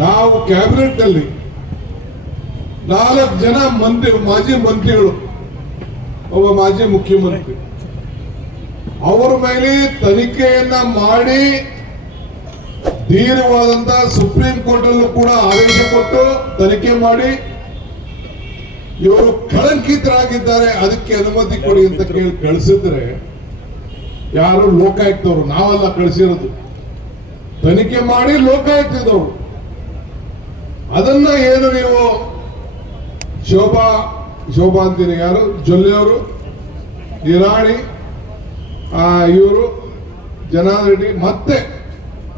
ನಾವು ಕ್ಯಾಬಿನೆಟ್ನಲ್ಲಿ ನಾಲ್ಕು ಜನ ಮಂತ್ರಿ, ಮಾಜಿ ಮಂತ್ರಿಗಳು, ಒಬ್ಬ ಮಾಜಿ ಮುಖ್ಯಮಂತ್ರಿ. ಅವರ ಮೇಲೆ ತನಿಖೆಯನ್ನ ಮಾಡಿ ಧೀರವಾದಂತ ಸುಪ್ರೀಂ ಕೋರ್ಟ್ ಅಲ್ಲೂ ಕೂಡ ಆದೇಶ ಕೊಟ್ಟು ತನಿಖೆ ಮಾಡಿ. ಇವರು ಕಳಂಕಿತರಾಗಿದ್ದಾರೆ, ಅದಕ್ಕೆ ಅನುಮತಿ ಕೊಡಿ ಅಂತ ಕೇಳಿ ಕಳಿಸಿದ್ರೆ ಯಾರು ಲೋಕಾಯುಕ್ತವರು? ನಾವೆಲ್ಲ ಕಳಿಸಿರೋದು. ತನಿಖೆ ಮಾಡಿ ಲೋಕಾಯುಕ್ತದವರು. ಅದನ್ನ ಏನು ನೀವು ಶೋಭಾ ಶೋಭಾ ಅಂತೀನಿ ಯಾರು? ಜೊಲ್ಲೆಯವರು ನಿರಾಣಿ ಇವರು ಜನಾರೆಡ್ಡಿ ಮತ್ತೆ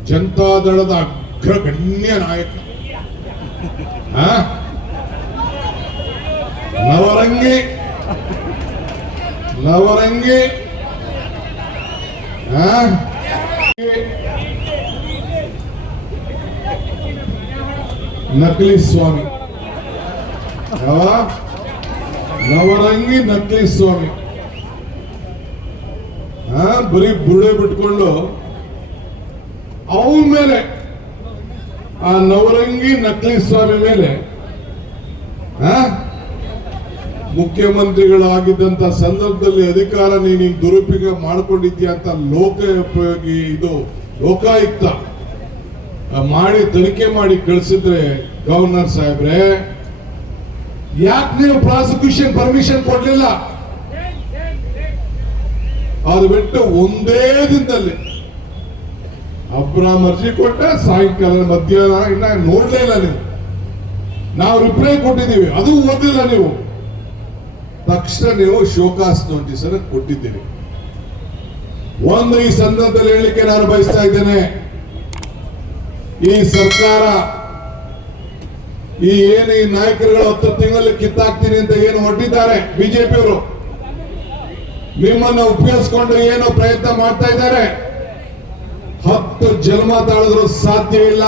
ಜನತಾದಳದ ಅಗ್ರಗಣ್ಯ ನಾಯಕ. ನವರಂಗಿ ನವರಂಗಿ ನಕಲಿ ಸ್ವಾಮಿ ಯಾವ? ನವರಂಗಿ ನಕಲಿ ಸ್ವಾಮಿ ಆ ಬರೀ ಬುರುಡೆ ಬಿಟ್ಕೊಂಡು ಅವನ ಮೇಲೆ ಆ ನವರಂಗಿ ನಕಲಿ ಸ್ವಾಮಿ ಮೇಲೆ ಆ ಮುಖ್ಯಮಂತ್ರಿಗಳಾಗಿದ್ದಂತ ಸಂದರ್ಭದಲ್ಲಿ ಅಧಿಕಾರ ನೀನು ದುರುಪಯೋಗ ಮಾಡ್ಕೊಂಡಿದ್ಯಾ ಅಂತ ಲೋಕೋಪಯೋಗಿ ಇದು ಲೋಕಾಯುಕ್ತ. ಆ, ಮಾಡಿ ತನಿಖೆ ಮಾಡಿ ಕಳಿಸಿದ್ರೆ ಗವರ್ನರ್ ಸಾಹೇಬ್ರೆ, ಯಾಕೆ ನೀವು ಪ್ರಾಸಿಕ್ಯೂಷನ್ ಪರ್ಮಿಷನ್ ಕೊಡ್ಲಿಲ್ಲ? ಅದು ಬಿಟ್ಟು ಒಂದೇ ದಿನದಲ್ಲಿ. ಅಬ್ರಾಮ್ ಅರ್ಜಿ ಕೊಟ್ಟ ಸಾಯಂಕಾಲ ಮಧ್ಯಾಹ್ನ ಇನ್ನ ನೋಡ್ಲೇ ಇಲ್ಲ ನೀವು. ನಾವು ರಿಪ್ಲೈ ಕೊಟ್ಟಿದ್ದೀವಿ, ಅದು ಓದಿಲ್ಲ ನೀವು. ತಕ್ಷಣ ನೀವು ಶೋಕಾಸ್ ನೋಟಿಸ್ ಅನ್ನು ಕೊಟ್ಟಿದ್ದೀರಿ. ಒಂದು ಈ ಸಂದರ್ಭದಲ್ಲಿ ಹೇಳಿಕೆ ನಾನು ಬಯಸ್ತಾ ಇದ್ದೇನೆ. ಈ ಸರ್ಕಾರ, ಈ ಏನು ಈ ನಾಯಕರುಗಳು ಹತ್ತು ತಿಂಗಳಲ್ಲಿ ಕಿತ್ತಾಕ್ತೀನಿ ಅಂತ ಏನು ಹೊಟ್ಟಿದ್ದಾರೆ ಬಿಜೆಪಿ ಅವರು ನಿಮ್ಮನ್ನ ಉಪಯೋಗಿಸ್ಕೊಂಡು ಏನು ಪ್ರಯತ್ನ ಮಾಡ್ತಾ ಇದ್ದಾರೆ? ಹತ್ತು ಜನ್ಮ ತಾಳಿದ್ರು ಸಾಧ್ಯವಿಲ್ಲ.